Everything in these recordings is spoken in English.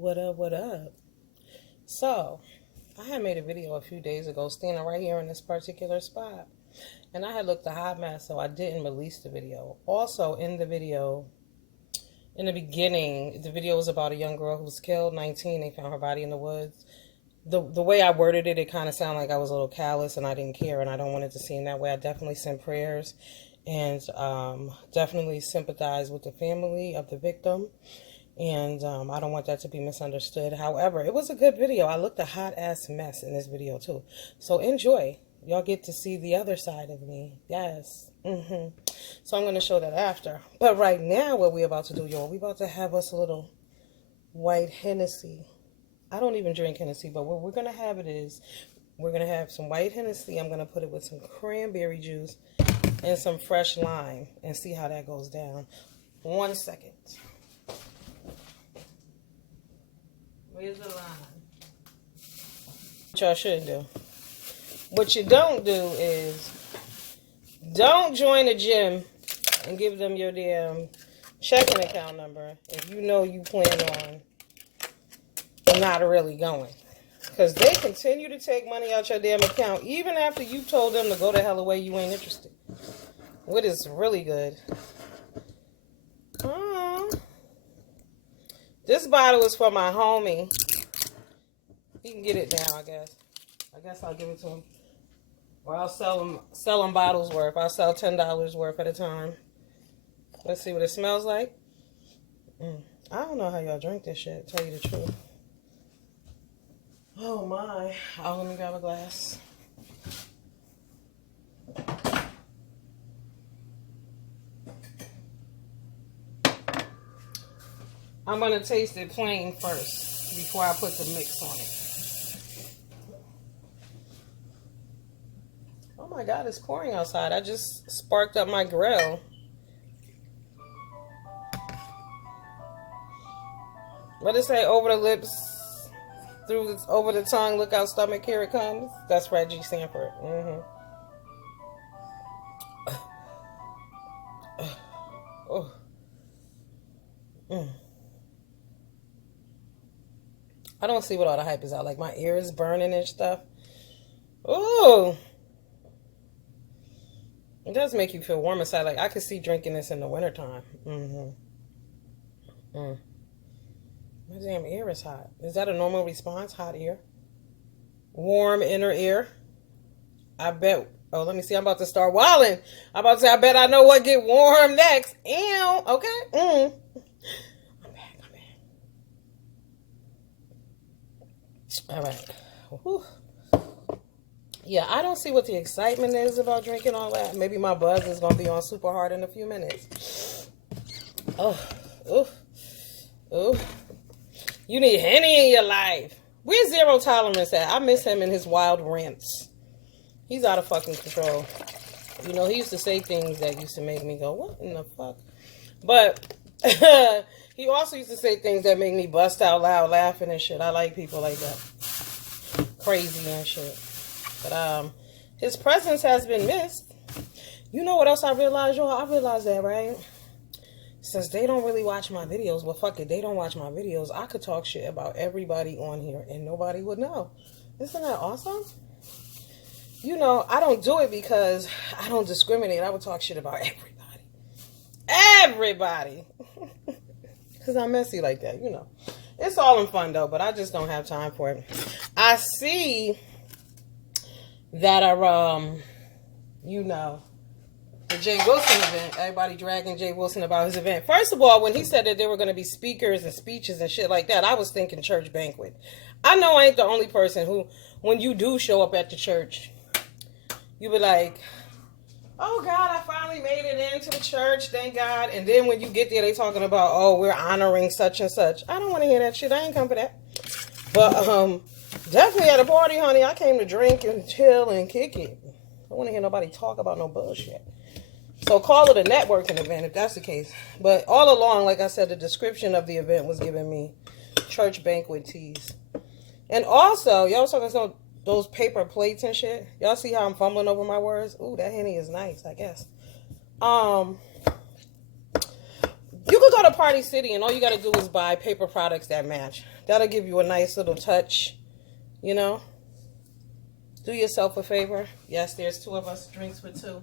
What up, what up? So, I had made a video a few days ago standing right here in this particular spot. And I had looked a hot mess, so I didn't release the video. Also, in the video, in the beginning, the video was about a young girl who was killed, 19. They found her body in the woods. The way I worded it, it kind of sounded like I was a little callous and I didn't care, and I don't want it to seem that way. I definitely sent prayers and definitely sympathize with the family of the victim. And I don't want that to be misunderstood. However, it was a good video. I looked a hot-ass mess in this video, too. So enjoy. Y'all get to see the other side of me. Yes. So I'm going to show that after. But right now, what we're about to do, y'all, we're about to have us a little white Hennessy. I don't even drink Hennessy, but what we're going to have it is, we're going to have some white Hennessy. I'm going to put it with some cranberry juice and some fresh lime and see how that goes down. 1 second. Where's the line? What y'all shouldn't do. What you don't do is don't join a gym and give them your damn checking account number if you know you plan on not really going. Because they continue to take money out your damn account even after you told them to go the hell away, you ain't interested. What is really good. This bottle is for my homie. He can get it now, I guess. I guess I'll give it to him. Or I'll sell him bottles worth. I'll sell $10 worth at a time. Let's see what it smells like. I don't know how y'all drink this shit, tell you the truth. Oh my. Oh, let me grab a glass. I'm going to taste it plain first before I put the mix on it. Oh my God, it's pouring outside. I just sparked up my grill. What did it say? Over the lips, over the tongue, look out stomach, here it comes. That's Reggie Sanford. I don't see what all the hype is out. Like, my ear is burning and stuff. Ooh. It does make you feel warm inside. Like, I could see drinking this in the wintertime. My damn ear is hot. Is that a normal response? Hot ear? Warm inner ear? I bet. Oh, let me see. I'm about to start wilding. I'm about to say, I bet I know what get warm next. Ew. Okay. All right. Whew. Yeah, I don't see what the excitement is about drinking all that. Maybe my buzz is going to be on super hard in a few minutes. Oh. You need Henney in your life. Where's Zero Tolerance at? I miss him in his wild rants. He's out of fucking control. You know, he used to say things that used to make me go, what in the fuck? But he also used to say things that make me bust out loud laughing and shit. I like people like that. Crazy and shit. But his presence has been missed. You know what else I realized, y'all? I realized that, right? Since they don't really watch my videos, well, fuck it, they don't watch my videos. I could talk shit about everybody on here and nobody would know. Isn't that awesome? You know, I don't do it because I don't discriminate. I would talk shit about everybody. Everybody. Because I'm messy like that, you know. It's all in fun, though, but I just don't have time for it. I see that you know, the Jay Wilson event, everybody dragging Jay Wilson about his event. First of all, when he said that there were going to be speakers and speeches and shit like that, I was thinking church banquet. I know I ain't the only person who, when you do show up at the church, you be like, oh God, I finally made it into the church, thank God. And then when you get there, they talking about, oh, we're honoring such and such. I don't want to hear that shit. I ain't come for that. But definitely at a party, honey, I came to drink and chill and kick it. I don't want to hear nobody talk about no bullshit. So call it a networking event if that's the case. But all along, like I said, the description of the event was giving me church banquet teas. And also, y'all was talking about those paper plates and shit. Y'all see how I'm fumbling over my words? Ooh, that Henney is nice, I guess. You could go to Party City and all you got to do is buy paper products that match. That'll give you a nice little touch, you know. Do yourself a favor. Yes, there's 2 of us. Drinks for 2.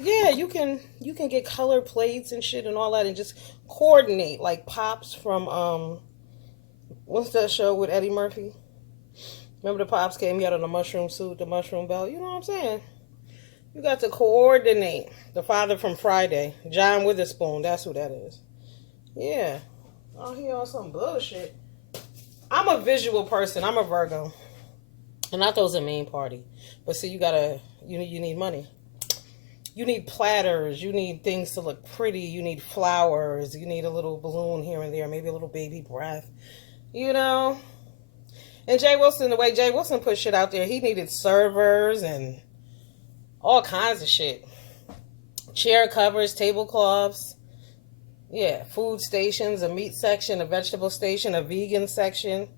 Yeah, you can get color plates and shit and all that and just coordinate like Pops from what's that show with Eddie Murphy? Remember the Pops came, he had on a mushroom suit, the mushroom belt. You know what I'm saying? You got to coordinate. The father from Friday, John Witherspoon, that's who that is. Yeah. Oh, he on some bullshit. I'm a visual person. I'm a Virgo. And I thought it was a main party. But see, you need money. You need platters. You need things to look pretty. You need flowers. You need a little balloon here and there. Maybe a little baby breath. You know? And Jay Wilson, the way Jay Wilson put shit out there, he needed servers and all kinds of shit. Chair covers, tablecloths. Yeah, food stations, a meat section, a vegetable station, a vegan section.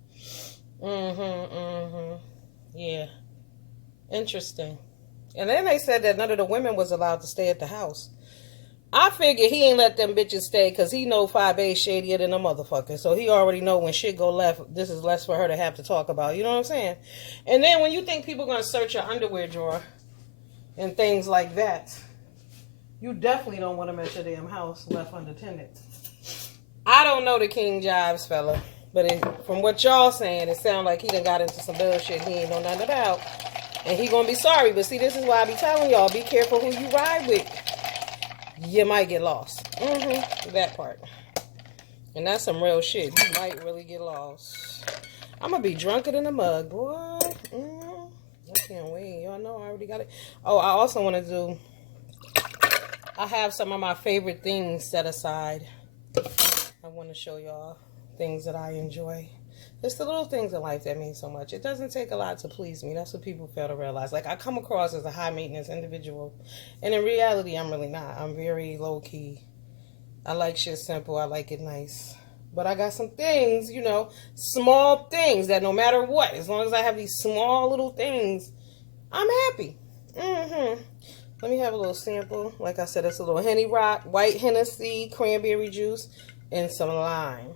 Yeah. Interesting. And then they said that none of the women was allowed to stay at the house. I figure he ain't let them bitches stay because he know 5A shadier than a motherfucker. So he already know when shit go left, this is less for her to have to talk about. You know what I'm saying? And then when you think people going to search your underwear drawer and things like that, you definitely don't want them at your damn house left unattended. I don't know the King Jobs fella, but from what y'all saying, it sounds like he done got into some bullshit he ain't know nothing about. And he gonna be sorry. But see, this is why I be telling y'all, be careful who you ride with. You might get lost. That part. And that's some real shit. You might really get lost. I'm gonna be drunker than a mug, boy. I can't wait. Y'all know I already got it. Oh, I also want to do, I have some of my favorite things set aside. I want to show y'all things that I enjoy. It's the little things in life that mean so much. It doesn't take a lot to please me. That's what people fail to realize. Like, I come across as a high-maintenance individual. And in reality, I'm really not. I'm very low-key. I like shit simple. I like it nice. But I got some things, you know, small things that no matter what, as long as I have these small little things, I'm happy. Let me have a little sample. Like I said, it's a little Henney Rock, white Hennessy, cranberry juice, and some lime.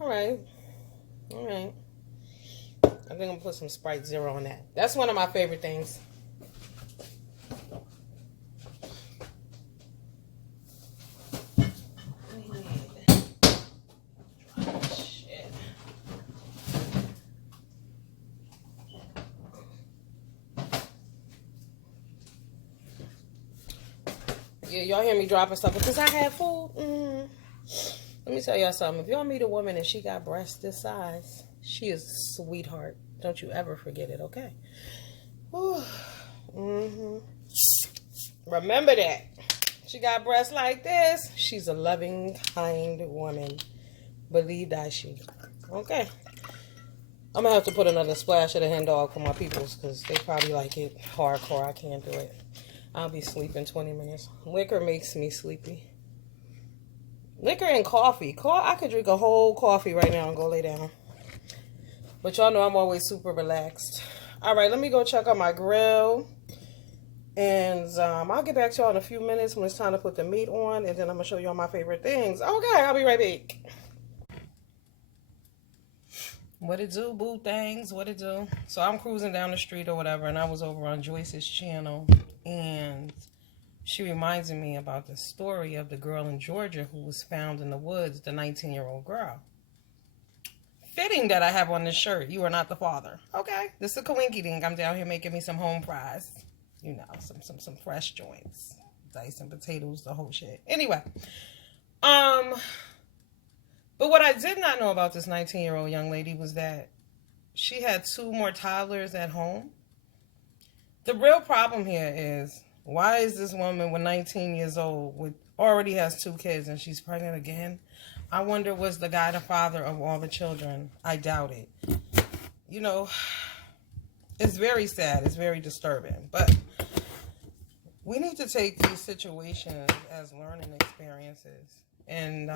All right. I think I'm going to put some Sprite Zero on that. That's one of my favorite things. Yeah, y'all hear me dropping stuff because I had food. Let me tell y'all something. If y'all meet a woman and she got breasts this size, she is a sweetheart. Don't you ever forget it, okay? Remember that. She got breasts like this. She's a loving, kind woman. Believe that she. Okay. I'm going to have to put another splash of the hen dog for my peoples because they probably like it hardcore. I can't do it. I'll be sleeping 20 minutes. Liquor makes me sleepy. Liquor and coffee. I could drink a whole coffee right now and go lay down. But y'all know I'm always super relaxed. All right, let me go check on my grill. And I'll get back to y'all in a few minutes when it's time to put the meat on. And then I'm going to show y'all my favorite things. Okay, I'll be right back. What it do, boo things? What it do? So I'm cruising down the street or whatever. And I was over on Joyce's channel. And she reminded me about the story of the girl in Georgia who was found in the woods, the 19-year-old girl. Fitting that I have on this shirt, you are not the father. Okay, this is a coinky dink. I'm down here making me some home fries. You know, some fresh joints. Dicing potatoes, the whole shit. Anyway. But what I did not know about this 19-year-old young lady was that she had 2 more toddlers at home. The real problem here is, why is this woman with 19 years old already has 2 kids and she's pregnant again? I wonder, was the guy the father of all the children? I doubt it. You know, it's very sad. It's very disturbing. But we need to take these situations as learning experiences and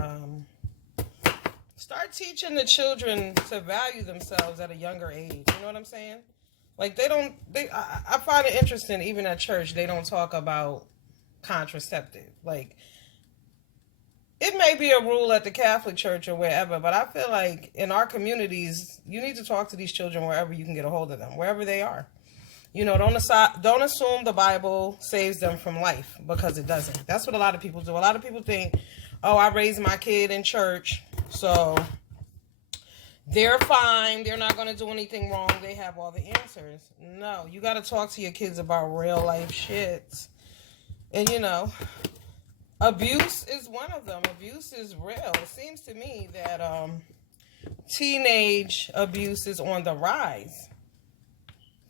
start teaching the children to value themselves at a younger age. You know what I'm saying? Like, I find it interesting, even at church, they don't talk about contraceptive. Like, it may be a rule at the Catholic Church or wherever, but I feel like in our communities, you need to talk to these children wherever you can get a hold of them, wherever they are. You know, don't assume the Bible saves them from life, because it doesn't. That's what a lot of people do. A lot of people think, oh, I raised my kid in church, so they're fine. They're not going to do anything wrong. They have all the answers. No, you got to talk to your kids about real life shit. And, you know, abuse is one of them. Abuse is real. It seems to me that teenage abuse is on the rise.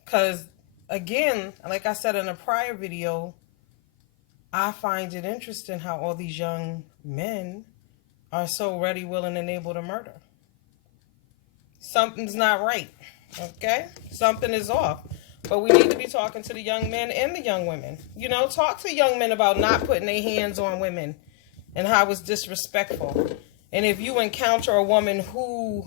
Because, again, like I said in a prior video, I find it interesting how all these young men are so ready, willing, and able to murder. Something's not right, okay? Something is off. But we need to be talking to the young men and the young women. You know, talk to young men about not putting their hands on women and how it's disrespectful. And if you encounter a woman who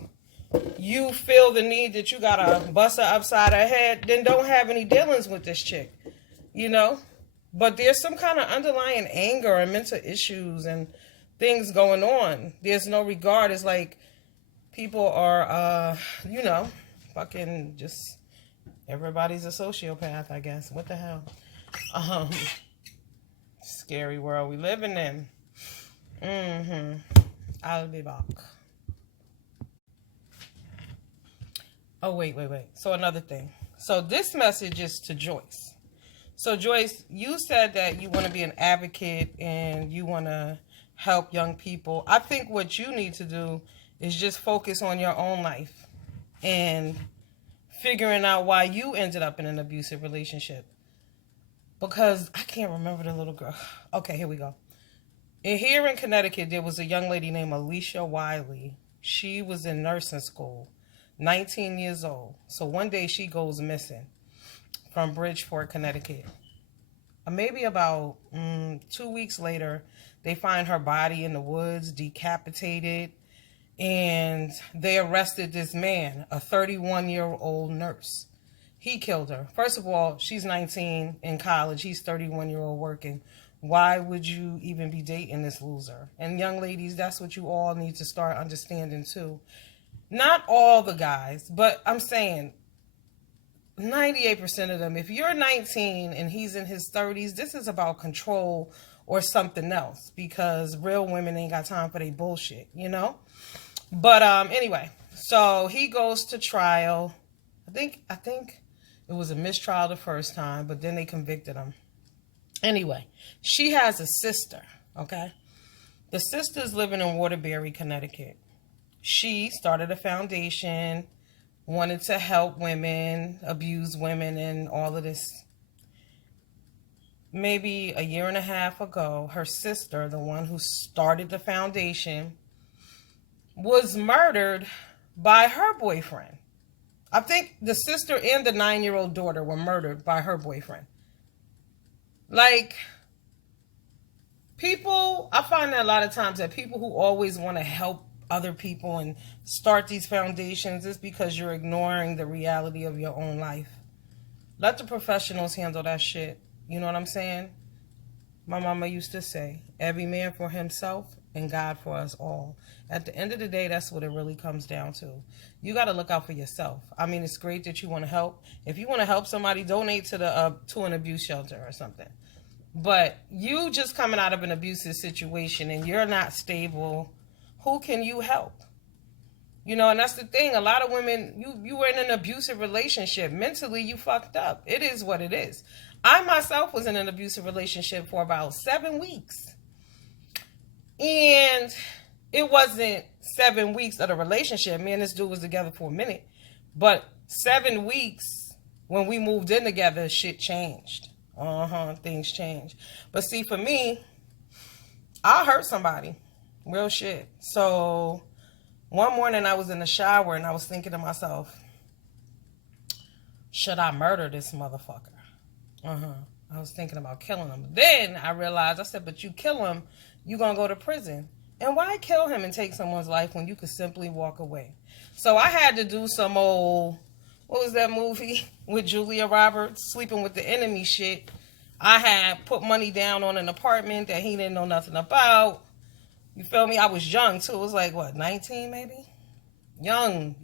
you feel the need that you gotta bust her upside her head, then don't have any dealings with this chick, you know? But there's some kind of underlying anger and mental issues and things going on. There's no regard. It's like people are, you know, fucking just, everybody's a sociopath, I guess. What the hell? Scary world we living in. I'll be back. Oh, wait. So another thing. So this message is to Joyce. So Joyce, you said that you want to be an advocate and you want to help young people. I think what you need to do is just focus on your own life and figuring out why you ended up in an abusive relationship. Because I can't remember the little girl. Okay, here we go. Here in Connecticut, there was a young lady named Alicia Wiley. She was in nursing school, 19 years old. So one day she goes missing from Bridgeport, Connecticut. Maybe about 2 weeks later, they find her body in the woods, decapitated. And they arrested this man, a 31-year-old nurse. He killed her. First of all, she's 19 in college. He's 31-year-old working. Why would you even be dating this loser? And young ladies, that's what you all need to start understanding too. Not all the guys, but I'm saying 98% of them. If you're 19 and he's in his 30s, this is about control or something else, because real women ain't got time for their bullshit, you know? But anyway, so he goes to trial. I think it was a mistrial the first time, but then they convicted him. Anyway, she has a sister, okay? The sister's living in Waterbury, Connecticut. She started a foundation, wanted to help women, abuse women, and all of this. Maybe a year and a half ago, her sister, the one who started the foundation, was murdered by her boyfriend. I think the sister and the 9-year-old daughter were murdered by her boyfriend. Like, people, I find that a lot of times that people who always want to help other people and start these foundations is because you're ignoring the reality of your own life. Let the professionals handle that shit. You know what I'm saying? My mama used to say, every man for himself and God for us all. At the end of the day, that's what it really comes down to. You got to look out for yourself. I mean, it's great that you want to help. If you want to help somebody, donate to an abuse shelter or something. But you just coming out of an abusive situation and you're not stable, who can you help? You know, and that's the thing. A lot of women, you were in an abusive relationship. Mentally, you fucked up. It is what it is. I myself was in an abusive relationship for about 7 weeks. And it wasn't 7 weeks of the relationship. Me and this dude was together for a minute. But 7 weeks, when we moved in together, shit changed. Things changed. But see, for me, I hurt somebody. Real shit. So one morning I was in the shower and I was thinking to myself, should I murder this motherfucker? I was thinking about killing him. Then I realized, I said, but you kill him, you gonna go to prison. And why kill him and take someone's life when you could simply walk away? So I had to do some old what was that movie with Julia Roberts, Sleeping with the Enemy shit. I had put money down on an apartment that he didn't know nothing about. You feel me? I was young too. It was like what, 19 maybe? Young.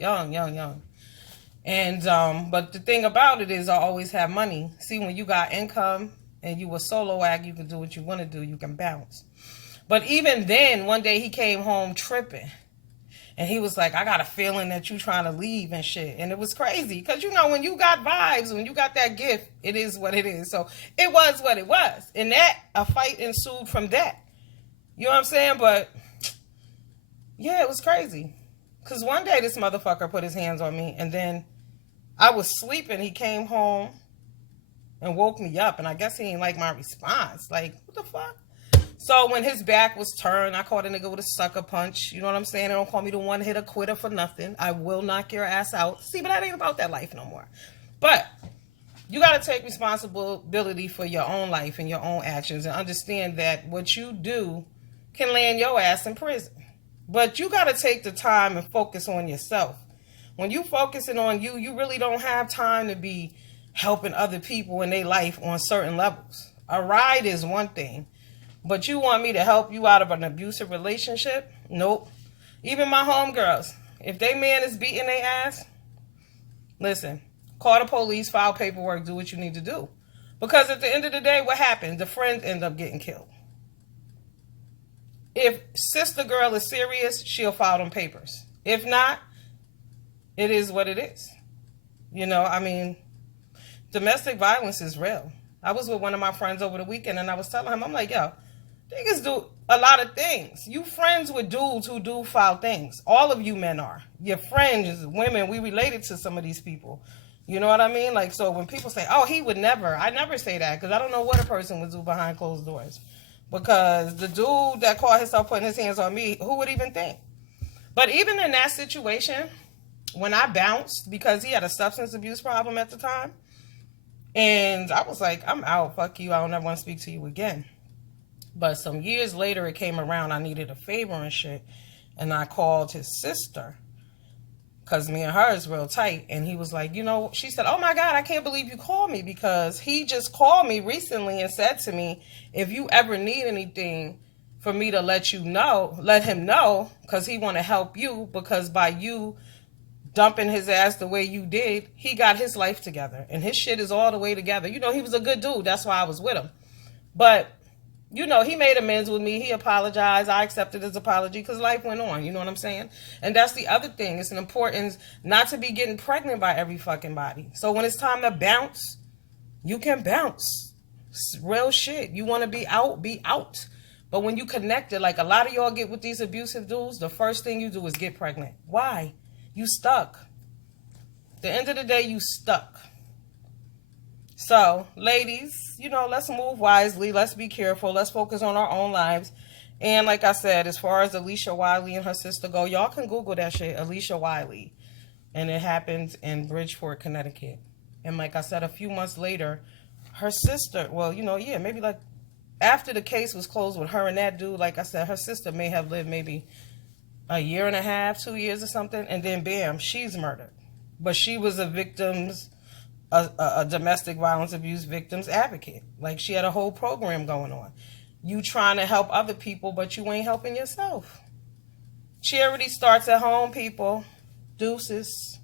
And but the thing about it is I always have money. See, when you got income and you a solo act, you can do what you want to do. You can bounce. But even then, one day he came home tripping. And he was like, I got a feeling that you trying to leave and shit. And it was crazy. Because, you know, when you got vibes, when you got that gift, it is what it is. So it was what it was. And that, a fight ensued from that. You know what I'm saying? But, yeah, it was crazy. Because one day this motherfucker put his hands on me. And then I was sleeping. He came home and woke me up. And I guess he didn't like my response. Like, what the fuck? So when his back was turned, I caught a nigga with a sucker punch. You know what I'm saying? They don't call me the one-hitter quitter for nothing. I will knock your ass out. See, but that ain't about that life no more. But you got to take responsibility for your own life and your own actions and understand that what you do can land your ass in prison. But you got to take the time and focus on yourself. When you focusing on you, you really don't have time to be helping other people in their life on certain levels. A ride is one thing. But you want me to help you out of an abusive relationship? Nope. Even my homegirls, if they man is beating their ass, listen, call the police, file paperwork, do what you need to do. Because at the end of the day, what happens? The friends end up getting killed. If sister girl is serious, she'll file them papers. If not, it is what it is. You know, I mean, domestic violence is real. I was with one of my friends over the weekend and I was telling him, I'm like, yo, niggas do a lot of things. You friends with dudes who do foul things. All of you men are. Your friends, women, we related to some of these people. You know what I mean? Like, so when people say, oh, he would never, I never say that because I don't know what a person would do behind closed doors. Because the dude that called himself putting his hands on me, who would even think? But even in that situation, when I bounced, because he had a substance abuse problem at the time, and I was like, I'm out, fuck you, I don't ever want to speak to you again. But some years later, it came around, I needed a favor and shit, and I called his sister, because me and her is real tight, and he was like, you know, she said, oh my God, I can't believe you called me, because he just called me recently and said to me, if you ever need anything for me to let him know, because he want to help you, because by you dumping his ass the way you did, he got his life together, and his shit is all the way together. You know, he was a good dude, that's why I was with him. But you know, he made amends with me. He apologized. I accepted his apology because life went on. You know what I'm saying? And that's the other thing. It's an importance not to be getting pregnant by every fucking body. So when it's time to bounce, you can bounce. It's real shit. You want to be out, be out. But when you connect it, like a lot of y'all get with these abusive dudes, the first thing you do is get pregnant. Why? You stuck. At the end of the day, you stuck. So, ladies, you know, let's move wisely. Let's be careful. Let's focus on our own lives. And like I said, as far as Alicia Wiley and her sister go, y'all can Google that shit, Alicia Wiley. And it happened in Bridgeport, Connecticut. And like I said, a few months later, her sister, well, you know, yeah, maybe like after the case was closed with her and that dude, like I said, her sister may have lived maybe a year and a half, 2 years or something. And then, bam, she's murdered. But she was a domestic violence abuse victims advocate. Like, she had a whole program going on. You trying to help other people, but you ain't helping yourself. Charity starts at home, people. Deuces.